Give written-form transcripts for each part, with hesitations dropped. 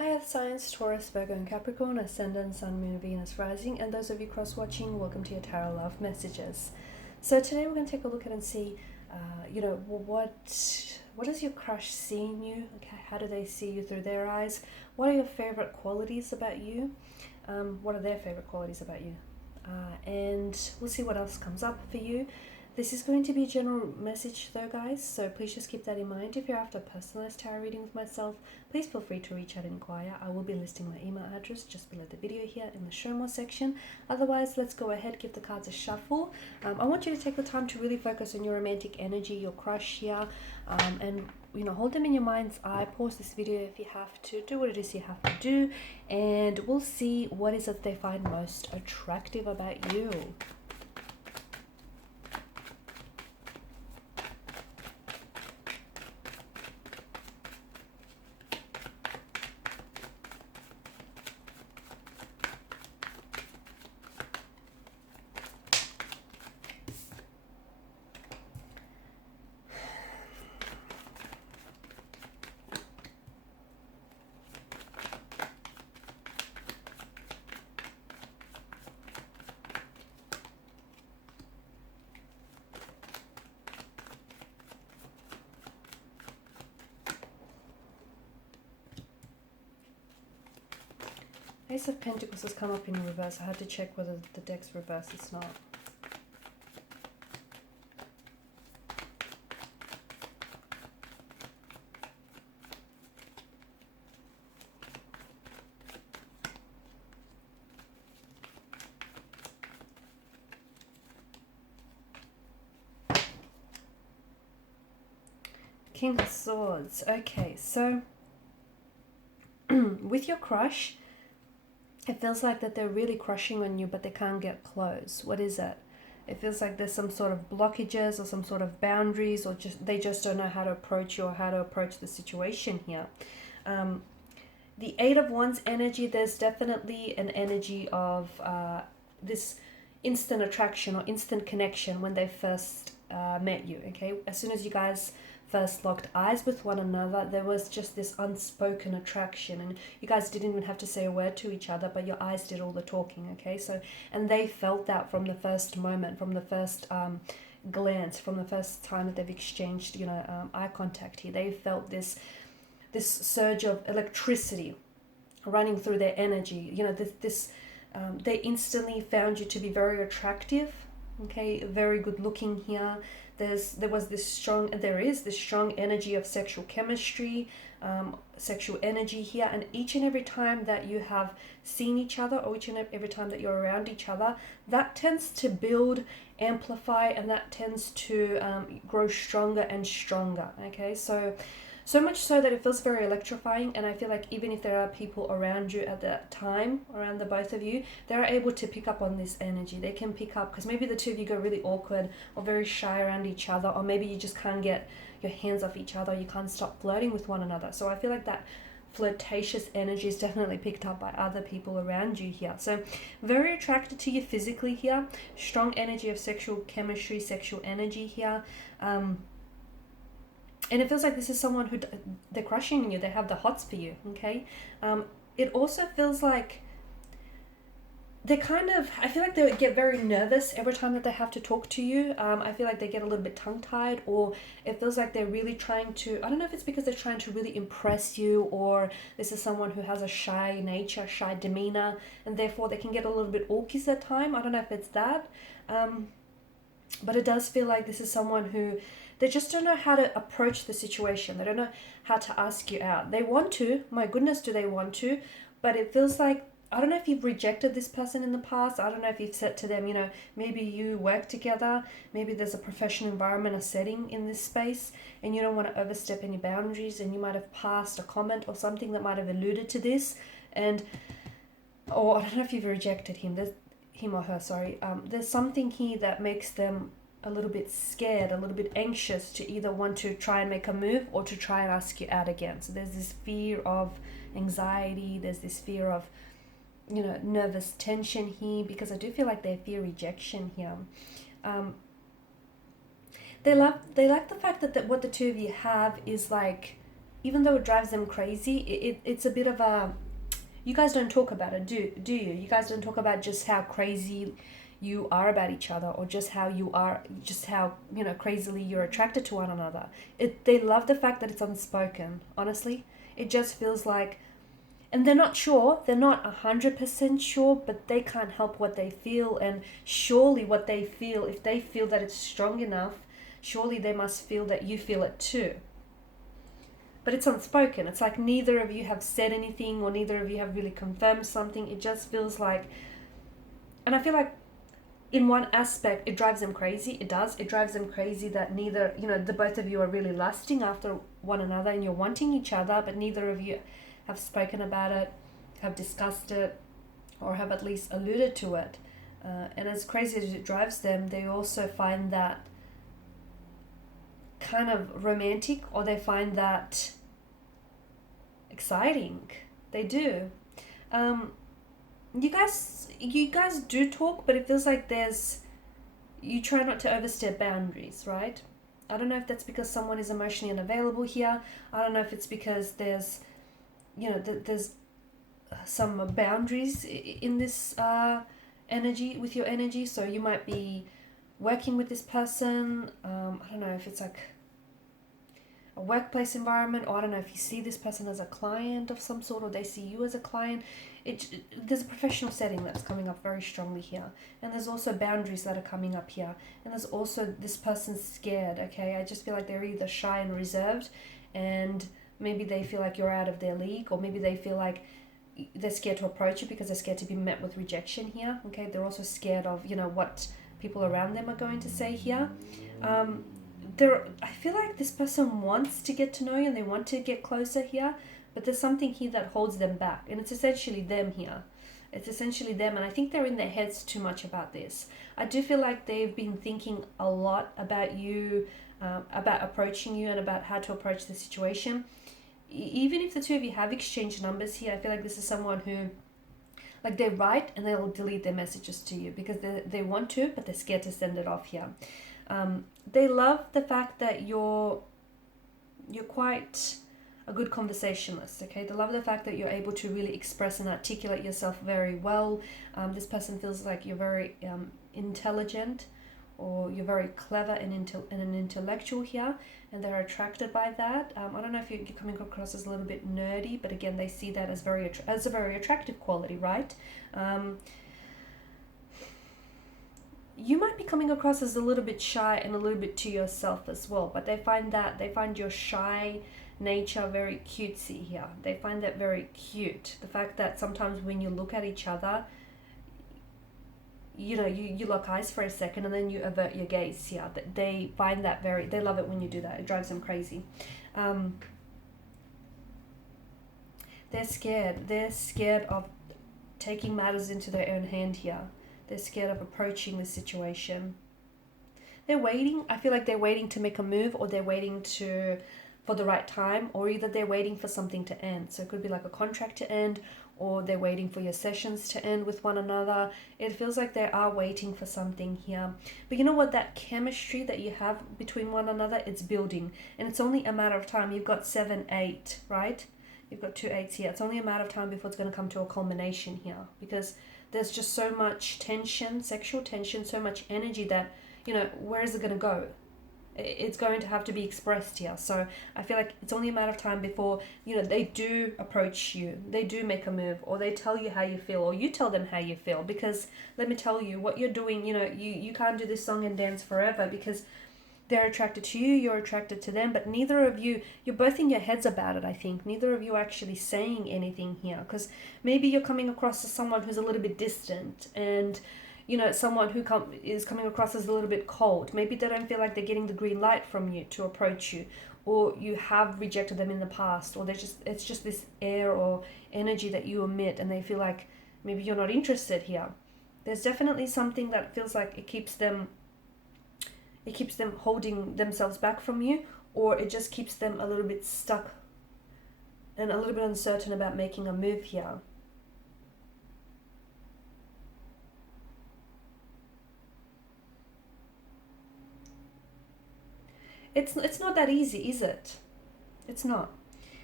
Hi Earth Science, Taurus, Virgo and Capricorn, Ascendant, Sun, Moon, Venus, Rising, and those of you cross-watching, welcome to your Tarot Love Messages. So today we're going to take a look at and see, what does your crush see in you? Okay, how do they see you through their eyes? What are your favorite qualities about you? What are their favorite qualities about you? And we'll see what else comes up for you. This is going to be a general message though, guys, so please just keep that in mind. If you're after a personalized tarot reading with myself, please feel free to reach out and inquire. I will be listing my email address just below the video here in the show more section. Otherwise, let's go ahead, give the cards a shuffle. I want you to take the time to really focus on your romantic energy, your crush here, and hold them in your mind's eye. Pause this video if you have to. Do what it is you have to do, and we'll see what is it they find most attractive about you. Ace of Pentacles has come up in reverse. I had to check whether the deck's reverse. It's not. King of Swords. Okay, so with your crush, it feels like that they're really crushing on you, but they can't get close. What is it? It feels like there's some sort of blockages or some sort of boundaries, or they just don't know how to approach you or how to approach the situation here. The Eight of Wands energy, there's definitely an energy of this instant attraction or instant connection when they first met you, okay? As soon as you guys first locked eyes with one another, there was just this unspoken attraction, and you guys didn't even have to say a word to each other, but your eyes did all the talking, okay? So, and they felt that from the first moment, from the first glance, from the first time that they've exchanged, eye contact here. They felt this surge of electricity running through their energy. They instantly found you to be very attractive, okay, very good looking here. There is this strong energy of sexual chemistry, sexual energy here, and each and every time that you have seen each other, or each and every time that you're around each other, that tends to build, amplify, and that tends to grow stronger and stronger, okay? So much so that it feels very electrifying, and I feel like even if there are people around you at that time, around the both of you, they're able to pick up on this energy. They can pick up, because maybe the two of you go really awkward or very shy around each other, or maybe you just can't get your hands off each other, you can't stop flirting with one another. So I feel like that flirtatious energy is definitely picked up by other people around you here. So very attracted to you physically here, strong energy of sexual chemistry, sexual energy here. And it feels like this is someone who they're crushing on you. They have the hots for you, okay? It also feels like I feel like they get very nervous every time that they have to talk to you. I feel like they get a little bit tongue-tied, or it feels like they're really trying to, I don't know if it's because they're trying to really impress you, or this is someone who has a shy nature, shy demeanor, and therefore they can get a little bit awkward at time. I don't know if it's that. But it does feel like this is someone who, they just don't know how to approach the situation. They don't know how to ask you out. They want to, my goodness, do they want to? But it feels like, I don't know if you've rejected this person in the past. I don't know if you've said to them, maybe you work together. Maybe there's a professional environment, a setting in this space, and you don't want to overstep any boundaries, and you might have passed a comment or something that might have alluded to this. Or I don't know if you've rejected him. Him or her, sorry. There's something here that makes them a little bit scared, a little bit anxious to either want to try and make a move or to try and ask you out again. So there's this fear of anxiety, there's this fear of, nervous tension here, because I do feel like they fear rejection here. They like the fact that what the two of you have is like even though it drives them crazy, it's a bit of a, you guys don't talk about it, do you? You guys don't talk about just how crazy you are about each other, or just how you are, just how, you know, crazily you're attracted to one another. They love the fact that it's unspoken, honestly. It just feels like, and they're not sure, they're not 100% sure, but they can't help what they feel. And surely what they feel, if they feel that it's strong enough, surely they must feel that you feel it too. But it's unspoken. It's like neither of you have said anything, or neither of you have really confirmed something. It just feels like, and I feel like in one aspect it drives them crazy. It does. It drives them crazy that neither, you know, the both of you are really lusting after one another and you're wanting each other, but neither of you have spoken about it, have discussed it, or have at least alluded to it. And as crazy as it drives them, they also find that kind of romantic, or they find that exciting. They do. You guys do talk, but it feels like you try not to overstep boundaries, right? I don't know if that's because someone is emotionally unavailable here. I don't know if it's because there's, you know, there's some boundaries in this energy, with your energy. So you might be working with this person. I don't know if it's like a workplace environment, or I don't know if you see this person as a client of some sort, or they see you as a client. There's a professional setting that's coming up very strongly here, and there's also boundaries that are coming up here, and there's also this person's scared. Okay, I just feel like they're either shy and reserved, and maybe they feel like you're out of their league, or maybe they feel like they're scared to approach you because they're scared to be met with rejection here. Okay, they're also scared of, you know, what people around them are going to say here. I feel like this person wants to get to know you and they want to get closer here, but there's something here that holds them back, and it's essentially them here. It's essentially them, and I think they're in their heads too much about this. I do feel like they've been thinking a lot about you, about approaching you, and about how to approach the situation. Even if the two of you have exchanged numbers here, I feel like this is someone who, like, they write and they'll delete their messages to you because they want to, but they're scared to send it off here. They love the fact that you're quite a good conversationalist. Okay, they love the fact that you're able to really express and articulate yourself very well. This person feels like you're very intelligent, or you're very clever and an intellectual here, and they're attracted by that. I don't know if you're coming across as a little bit nerdy, but again, they see that as a very attractive quality, right? You might be coming across as a little bit shy and a little bit to yourself as well, but they find your shy nature very cutesy here. They find that very cute. The fact that sometimes when you look at each other, you know, you lock eyes for a second and then you avert your gaze here. They find that they love it when you do that. It drives them crazy. They're scared. They're scared of taking matters into their own hand here. They're scared of approaching the situation. They're waiting. I feel like they're waiting to make a move, or they're waiting for the right time, or either they're waiting for something to end. So it could be like a contract to end, or they're waiting for your sessions to end with one another. It feels like they are waiting for something here. But you know what? That chemistry that you have between one another, it's building. And it's only a matter of time. You've got 7, 8, right? You've got 2 8s here. It's only a matter of time before it's going to come to a culmination here, because there's just so much tension, sexual tension, so much energy that, you know, where is it going to go? It's going to have to be expressed here. So I feel like it's only a matter of time before, you know, they do approach you, they do make a move, or they tell you how you feel, or you tell them how you feel. Because let me tell you, what you're doing, you know, you can't do this song and dance forever, because they're attracted to you, you're attracted to them, but neither of you, you're both in your heads about it, I think. Neither of you are actually saying anything here, because maybe you're coming across as someone who's a little bit distant, and, you know, someone who is coming across as a little bit cold. Maybe they don't feel like they're getting the green light from you to approach you, or you have rejected them in the past, or it's just this air or energy that you emit, and they feel like maybe you're not interested here. There's definitely something that feels like it keeps them holding themselves back from you, or it just keeps them a little bit stuck and a little bit uncertain about making a move here. It's not that easy, is it? It's not.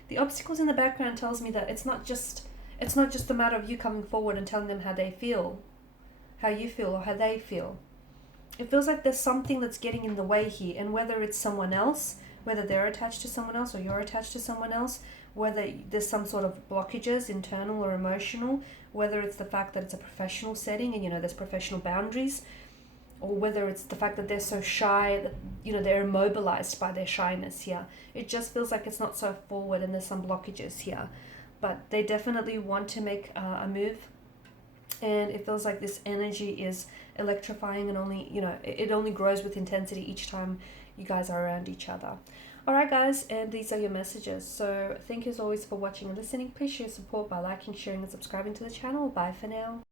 The obstacles in the background tells me that it's not just a matter of you coming forward and telling them how they feel, how you feel, or how they feel. It feels like there's something that's getting in the way here, and whether it's someone else, whether they're attached to someone else or you're attached to someone else, whether there's some sort of blockages, internal or emotional, whether it's the fact that it's a professional setting and, there's professional boundaries, or whether it's the fact that they're so shy that, they're immobilized by their shyness here. It just feels like it's not so forward and there's some blockages here. But they definitely want to make a move. And it feels like this energy is electrifying and only, it only grows with intensity each time you guys are around each other. Alright guys, and these are your messages. So thank you as always for watching and listening. Please show your support by liking, sharing and subscribing to the channel. Bye for now.